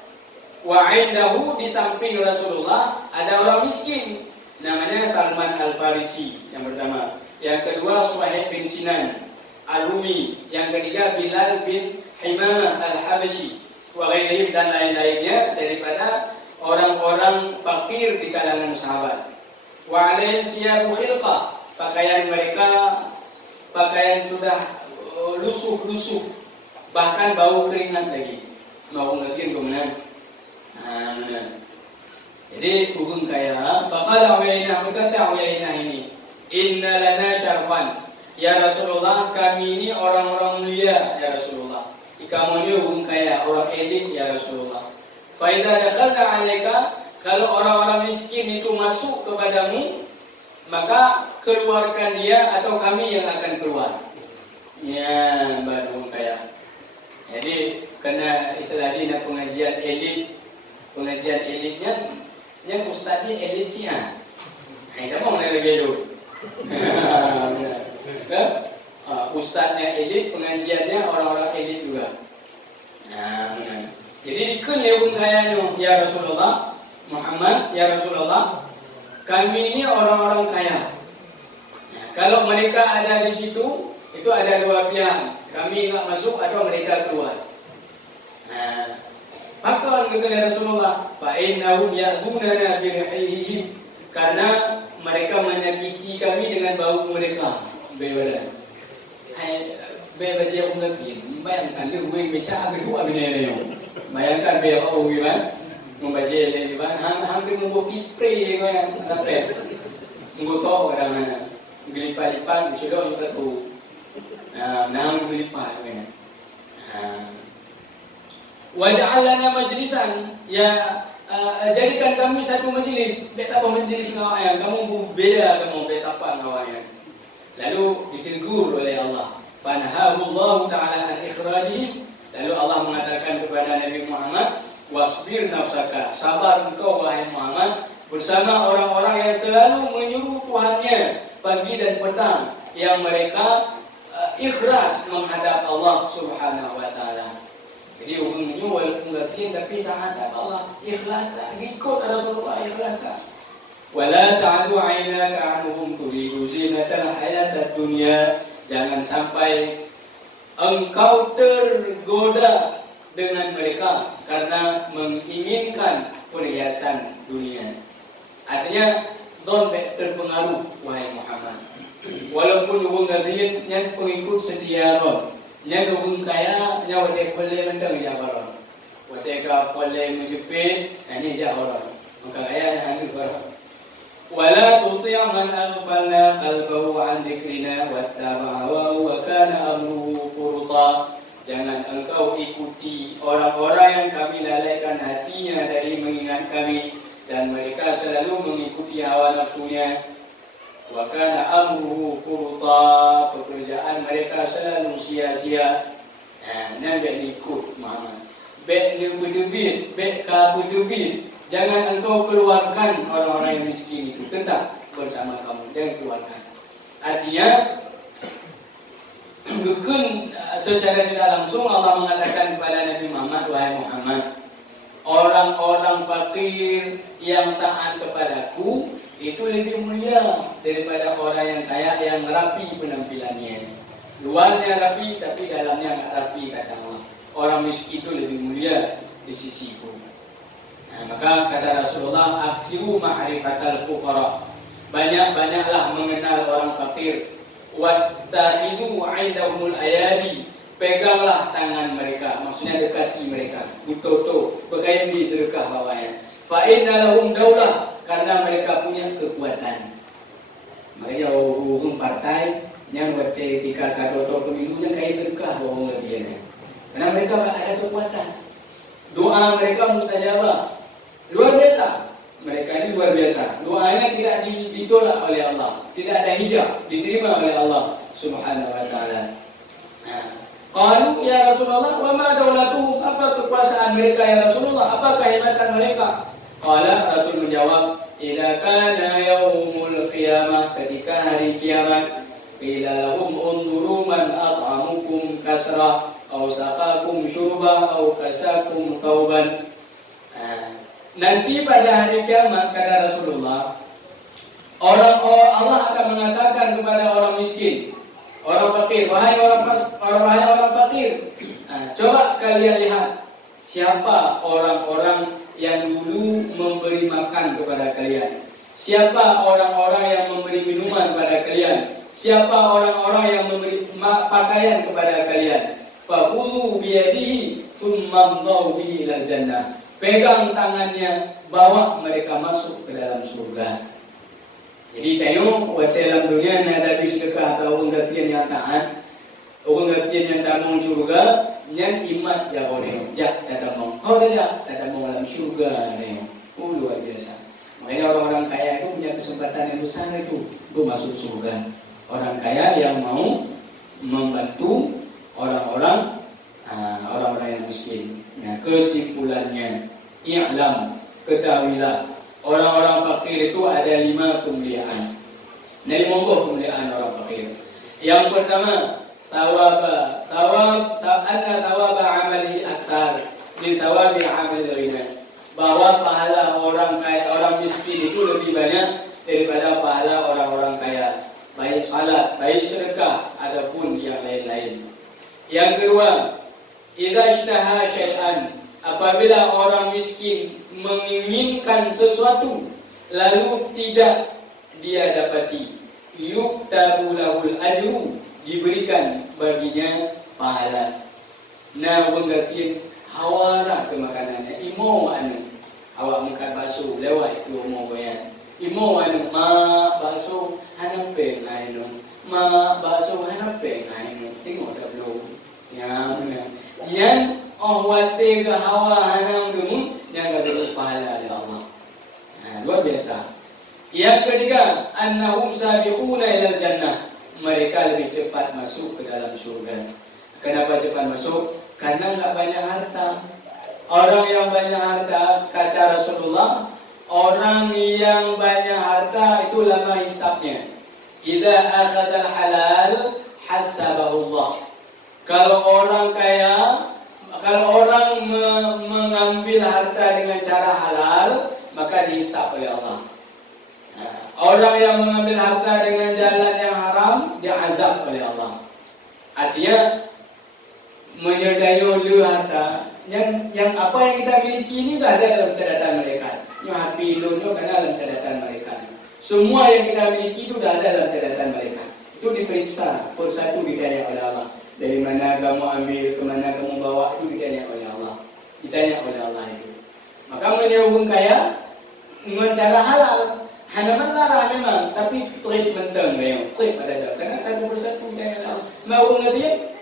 Wa indahu, di samping Rasulullah ada orang miskin namanya Salman Al-Farisi yang pertama, yang kedua Suhaib bin Sinan Al-Rumi, yang ketiga Bilal bin Himamah Al-Habashi wa ghairihim, dan lain-lainnya daripada orang-orang fakir di kalangan sahabat. Wa alaihim siyabu khilqah, pakaian mereka pakaian sudah lusuh, bahkan bau keringat lagi. Mau ngertiin kemudian. Jadi turun kaya. Faqala Uyainah, berkata Uyainah ini, inna lana syarfan, ya Rasulullah, kami ini orang-orang mulia ya Rasulullah. Kamu ini turun kaya, orang elit ya Rasulullah. Fa idza dakhalna 'alaika, kalau orang-orang miskin itu masuk kepadamu, maka keluarkan dia atau kami yang akan keluar. Ya, baru kaya. Jadi kena istilah ini pengajian elit. Pengajian elitnya, yang ustaznya elitnya. Kita mau lagi dulu. Ustaznya elit, pengajiannya orang-orang elit juga. Jadi dikenal kayanya, ya Rasulullah Muhammad, ya Rasulullah, kami ini orang-orang kaya. Kalau mereka ada di situ, itu ada dua pihak. Kami enggak masuk atau mereka keluar. Maka kata Rasulullah, fa innahum ya'dunana bi rihihim, karena mereka menyakiti kami dengan bau mereka. Bebadan. Bebadia pun lagi. Bayangkan dia gue baca kedua bini. Bayangkan dia bau gimana? Membaca ini gimana? Hampir membawa spray yang apa? menggosok kadang-kadang. Gelipat-lipat, dicedok juga tu. Menang gelipat kan. Waj'al lana majlisan, ya jadikan kami satu majlis. Betapa majlis ngawayan, kamu beda kamu betapa ngawayan. Lalu ditegur oleh Allah. Fanahahu Allah Ta'ala an ikhrajihim. Lalu Allah mengatakan kepada Nabi Muhammad, wasbir nafsaka, sabar engkau wahai Muhammad bersama orang-orang yang selalu menyuruh Tuhannya pagi dan petang, yang mereka ikhlas menghadap Allah Subhanahu wa Ta'ala. Jadi orang menyuruh walaupun ghasin tapi tak hadap Allah, ikhlas tak, ikut Rasulullah, ikhlas tak. Wala ta'adu 'ainaka 'anhum turidu zinatal hayatad dunya. Jangan sampai engkau tergoda dengan mereka karena menginginkan perhiasan dunia. Artinya don't terpengaruh wahai Muhammad. Walaupun orang ghasin yang pengikut setia ron, yang orang kaya yang watak boleh mentang dia baron. Watak boleh menjepit, ini dia orang. Maka kaya yang hantu baron. Wala tuti' man aghfalna qalbahu 'an dzikrina wattaba'a hawahu wa kana amruhu furta. Jangan engkau ikuti orang-orang yang kami lalaikan hatinya dari mengingat kami, dan mereka selalu mengikuti hawa nafsunya. Wa kana amruhu furta, pekerjaan mereka selalu sia-sia. Nabi ikut Muhammad. Bek ni berdebit, bek ka berdebit. Jangan engkau keluarkan orang-orang yang miskin itu, tetap bersama kamu, jangan keluarkan. Artinya, bukan secara tidak langsung Allah mengatakan kepada Nabi Muhammad, wahai Muhammad, orang-orang fakir yang taat kepadaku itu lebih mulia daripada orang yang kaya yang rapi penampilannya. Luarnya rapi tapi dalamnya tak rapi, kata Allah. Orang miskin itu lebih mulia di sisiku. Maka kata Rasulullah, aksiru ma'rifatal fuqara, banyak-banyaklah mengenal orang fakir. Wattakhidu 'indahumul ayadi, peganglah tangan mereka, maksudnya dekati mereka. Butoto, pakai di sedekah bawahnya. Fa inna lahum daulah, karena mereka punya kekuatan. Makanya orang partai yang waktu ketika katoto pemilunya kayak sedekah bawah dia. Karena mereka ada kekuatan. Doa mereka mustajabah. Luar biasa. Mereka ini luar biasa. Doanya tidak ditolak oleh Allah. Tidak ada hijab, diterima oleh Allah Subhanahu wa Ta'ala. Qalu ya Rasulullah, wa ma daulatuhum, apa kekuasaan mereka ya Rasulullah? Apa kehebatan mereka? Qala, Rasul menjawab, idza kana yaumul qiyamah, ketika hari kiamat, qila lahum unzuru man at'amukum kasra aw saqakum syurba aw kasakum thawban. Nanti pada hari kiamat, kata Rasulullah, Allah akan mengatakan kepada orang miskin, orang fakir, wahai orang fakir, coba kalian lihat siapa orang-orang yang dulu memberi makan kepada kalian, siapa orang-orang yang memberi minuman kepada kalian, siapa orang-orang yang memberi pakaian kepada kalian. Fakhudhu biyadihi thumma amdhu bihi ilal jannah. Pegang tangannya, bawa mereka masuk ke dalam surga. Jadi tengok, dalam dunia ni ada sedekah atau orang gatian yang taat, orang gatian yang tamung surga, yang imat ya boleh, jak tak tamung. Oh tidak, tak tamung dalam surga ni. Oh luar biasa. Makanya orang-orang kaya itu punya kesempatan yang besar itu masuk surga. Orang kaya yang mau membantu orang-orang yang miskin. Nah, kesimpulannya, i'lam, ketahuilah, orang-orang fakir itu ada 5 kemuliaan. Dari monggo kemuliaan orang fakir. Yang pertama, thawaba amali aktsar min thawabi amali ghina. Bahwa pahala orang kaya, orang miskin itu lebih banyak daripada pahala orang-orang kaya. Baik salat, baik sedekah, adapun yang lain-lain. Yang kedua, idza ishtaha syai'an, apabila orang miskin menginginkan sesuatu lalu tidak dia dapati, yuktabu lahul ajru, diberikan baginya pahala. Nah, pengertian hawa lah ke makanannya. Imo anu awak makan bakso lewat itu omo goyan. Imo anu mak bakso hanap peng ainu. Mak bakso hanap peng ainu. Tengok tak belum. Ya benar. Yang wate ke hawa hanam dulu yang ada pahala dari Allah. Luar biasa. Yang ketiga, annahum sabiquna ilal jannah. Mereka lebih cepat masuk ke dalam surga. Kenapa cepat masuk? Karena enggak banyak harta. Orang yang banyak harta, kata Rasulullah, orang yang banyak harta itu lama hisabnya. Idza akhadal halal hasabahullah. Kalau orang kaya, kalau orang mengambil harta dengan cara halal, maka dihisab oleh Allah. Orang yang mengambil harta dengan jalan yang haram, diazab oleh Allah. Artinya menyedayulu harta yang apa yang kita miliki ini sudah ada dalam catatan mereka. Yang HP loan itu kan dalam catatan mereka. Semua yang kita miliki itu sudah ada dalam catatan mereka. Itu diperiksa persatu ditanya oleh Allah. Dari mana kamu ambil, ke mana kamu bawa, itu ditanya oleh Allah. Ditanya oleh Allah itu. Maka menyambung kaya dengan cara halal. Hanaman larang memang, tapi treatment term memang, treat pada dia. Karena satu persatu ditanya oleh Allah. Mau ngerti?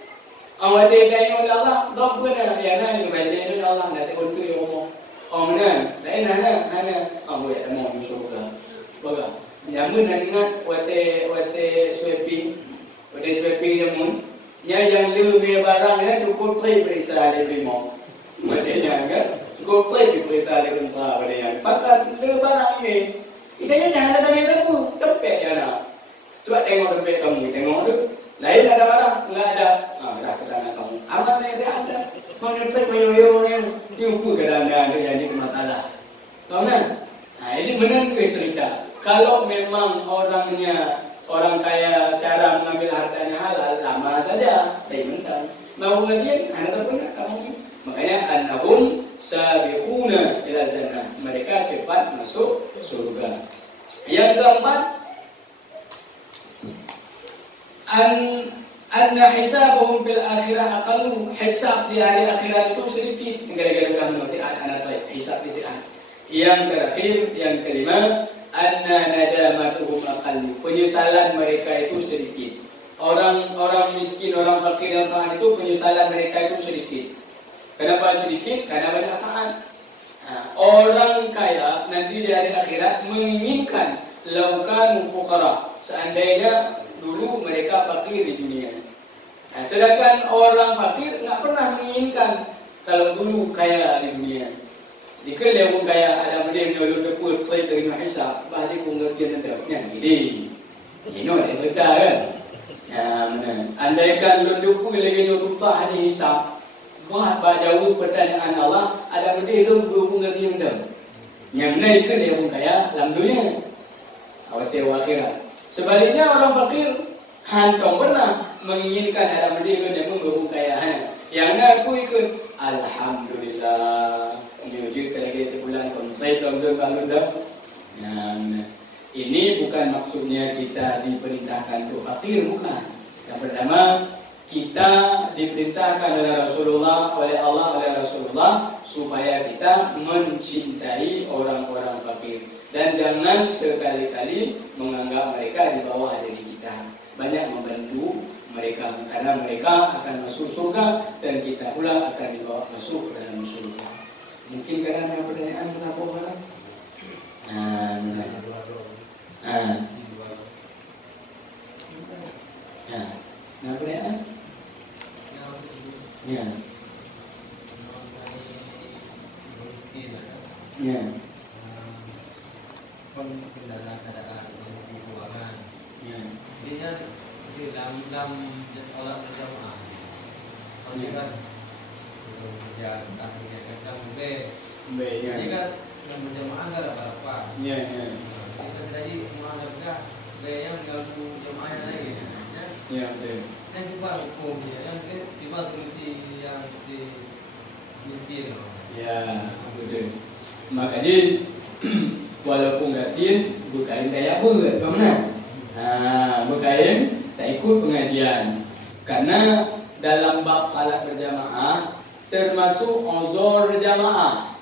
Awak ditanya oleh Allah, tak pernah. Ya nak, ini baca oleh Allah, nanti untuk yang ngomong. Mana? Lain hana. Boleh tak mau surga. Baga. Nyamun nak ingat wate sweeping nyamun. Yang lebih barangnya cukup treat perisa lebih mau. Macamnya kan? Cukup treat perisa lebih mentah pada yang. Pakat lebih barang ini. Itanya jangan ada kamu, tempet ya nak. Coba tengok tempet kamu, tengok tu. Lain ada barang, enggak ada. Dah kesana kamu. Aman yang dia ada. Kau nyertai mayo-yo yang diukur ke dalam dia ada jadi masalah. Tahu kan? Ini benar ke cerita. Kalau memang orang kaya cara mengambil hartanya halal, lama saja. Saya mentang. Mau lagi, anda tak pernah kamu. Makanya annahum sabiquna ila jannah. Mereka cepat masuk surga. Yang keempat, anna hisabahum fil akhirah aqallu. Hisab di hari akhirat itu sedikit. Gara-gara dah mengerti anak saya hisab di akhirat. Yang terakhir, yang kelima, anna nadamatuhum aqallu. Penyesalan mereka itu sedikit. Orang miskin, orang fakir yang taat itu penyesalan mereka itu sedikit. Kenapa sedikit? Karena banyak taat. Orang kaya nanti di hari akhirat menginginkan laukan fuqara. Seandainya dulu mereka fakir di dunia. Sedangkan orang fakir enggak pernah menginginkan kalau dulu kaya di dunia. Jika dia pun kaya ada benda yang dulu depan try dengan hisab, bahasa pengertian itu yang ini. Ini ada cerita kan? Andaikan dulu lagi untuk tak hari hisab, buat jauh pertanyaan Allah, ada benda itu pengertian itu. Yang naik ke dia pun kaya dalam dunia. Awak akhirat. Sebaliknya orang fakir hantong pernah menginginkan ada benda yang pun kaya. Yang aku ikut alhamdulillah. Menuju ke lagi bulan kontrak kalau dah. Ini bukan maksudnya kita diperintahkan untuk fakir, bukan. Yang pertama, kita diperintahkan oleh Rasulullah, oleh Allah, oleh Rasulullah supaya kita mencintai orang-orang fakir dan jangan sekali-kali menganggap mereka di bawah dari kita. Banyak membantu mereka karena mereka akan masuk surga dan kita pula akan dibawa masuk ke dalam surga. Mungkin karena ada pertanyaan kenapa orang? Nah, pertanyaan? Ya. Ya. Kendala keadaan keuangan. Ya. Dia di dalam sholat berjamaah. Kalau dia kan kerja entah kerja Ya. Jadi kan yang berjamaah nggak ada apa-apa. Ya. Kita tadi menganggapnya B-nya tinggal jamaah lagi. Ya, betul. Dan juga hukumnya yang tiba seperti yang di miskin. Ya, betul. Makanya walaupun gatin bukain kayak pun kemana? Bukain tak ikut pengajian. Karena dalam bab salat berjamaah termasuk uzur jamaah.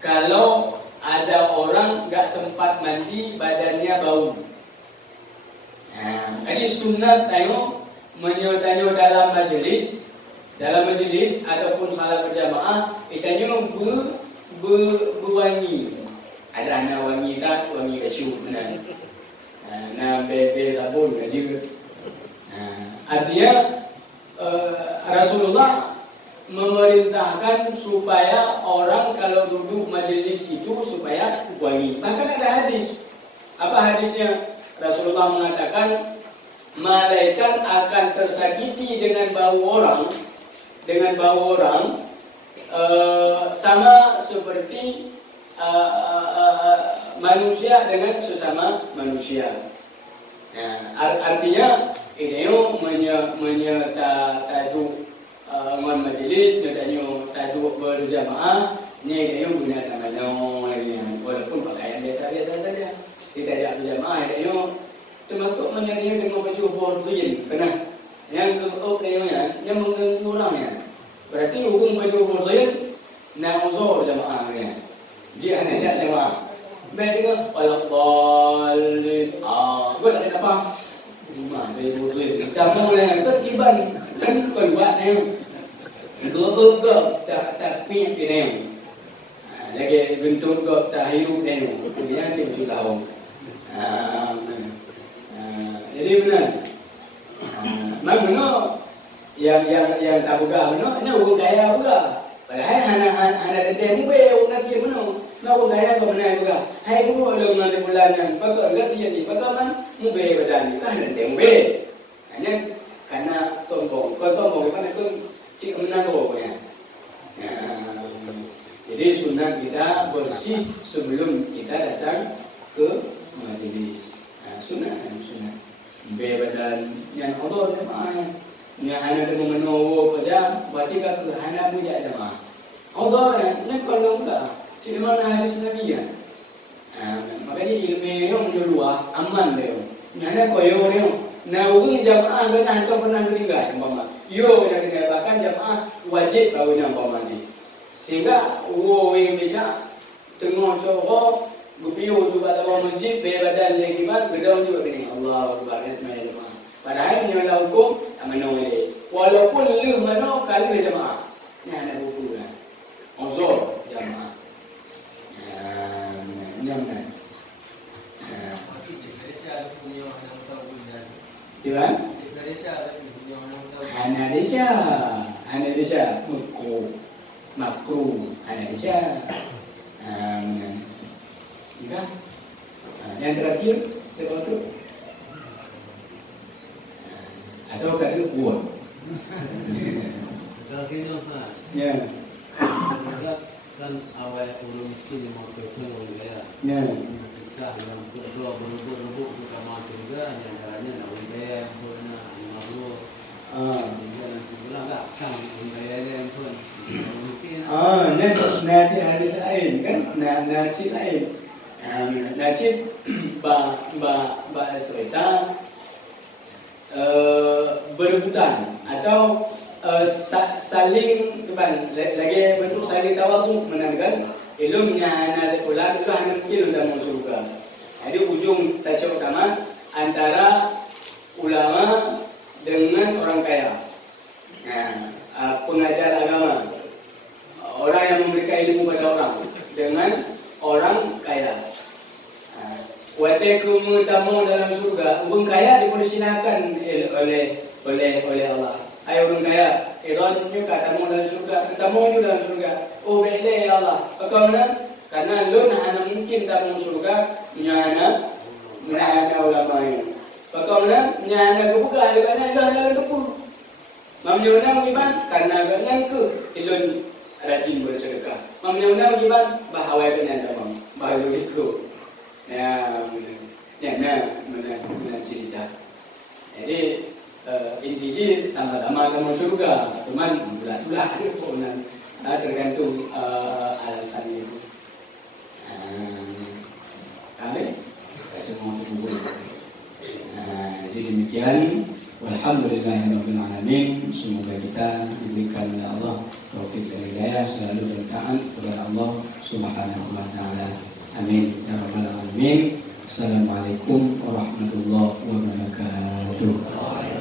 Kalau ada orang nggak sempat mandi, badannya bau. Jadi sunat tengok menyertai dalam majlis ataupun salat berjamaah, itanya berwangi. Ada anak wangi tak, wangi kacau benar. Nah, bebe sabun aja. Artinya Rasulullah memerintahkan supaya orang kalau duduk majelis itu supaya wangi. Bahkan ada hadis. Apa hadisnya? Rasulullah mengatakan malaikat akan tersakiti dengan bau orang, sama seperti manusia dengan sesama manusia. Artinya ini menyertai ngon majelis, tadu berjamaah, ni kayu guna tamanong walaupun pakaian biasa-biasa saja. Tidak ada berjamaah, kayu termasuk menyertai dengan baju bordin, kena yang yang mengurangnya. Berarti hukum baju bordin nak uzur jamaah ya. Dia nak jamaah. Baik dengan walaqallin. Buat ada apa? Cuma dari bordin. Tamu yang terkiban kan bukan buat yang dua tak punya pinang. Lagi bentuk gop tak hidup dan kemudian saya tahu. Jadi benar. Mana yang tak buka mana? Ini orang kaya buka. Padahal hana dendam mube orang kaya mana? Nak orang kaya kau mana buka? Hai guru dalam mana bulanan? Pakai enggak jadi. Pakai man mube badan. Kan dendam mube. Hanya karena tombong. Kau tombong apa itu? Cik menang pokoknya. Jadi sunat kita bersih sebelum kita datang ke majlis. Sunat. Be badan yang Allah jemaah. Yang hana demo menowo pada berarti ke hana punya jemaah. Allah ni kalau enggak, cik mana hadis Nabi ya. Makanya ilmu yang menyeluah aman dia. Hana koyo dia. Nawi jemaah kena hantar pernah meninggal umpama. Yo kena dikatakan jemaah wajib barunya umpama ni. Sehingga yang bisa tengok cowok gupiu juga dalam masjid badan lagi ban berdaun juga begini Allah barik mai jemaah. Padahal menyoal hukum menolak. Walaupun lu mana kali jemaah. Ni ada buku kan. Uzur jemaah. Nyaman. Diwan? Hana desa makruh hana desa. Ya. Yang terakhir itu atau kata buat. Terakhirnya Ustaz. Ya. Kan awal ulun miskin yang mau berkeluar ya. Ya. Bisa dalam berdoa berlubuk kita masuk juga yang caranya nak undai pun nak mabrur. Dan sebelah tak kan undai yang pun mungkin. Nanti hadis lain kan, nanti lain. Nanti ba cerita berebutan atau saling lagi bentuk saling tawadhu menangkan ilmunya hana sekolah itu hanya mungkin sudah mau surga. Jadi ujung tajuk utama antara ulama dengan orang kaya. Pengajar agama, orang yang memberikan ilmu pada orang dengan orang kaya. Waktu tamu dalam surga, orang kaya dipersilakan oleh Allah. Hai orang kaya, Iran juga tamu dalam surga, tamu juga dalam surga. Oh boleh ya Allah. Bagaimana? Karena lu nak mungkin tamu surga, menyana ulama ini. Bagaimana? Menyana kebuka, lepas ada kepul. Mamnya iman karena ganyan ke ilun rajin bersedekah. Mamnya iman bahawa dengan tamam. Bahawa itu. Mana cerita. Jadi intinya sama-sama kamu surga, teman bulat-bulat pun tergantung alasan itu. Kami semua tunggu. Jadi demikian. Walhamdulillahirabbil alamin. Semoga kita diberikan oleh Allah taufik dan hidayah, selalu bertaat kepada Allah Subhanahu wa taala. Amin ya rabbal alamin. Assalamualaikum warahmatullahi wabarakatuh.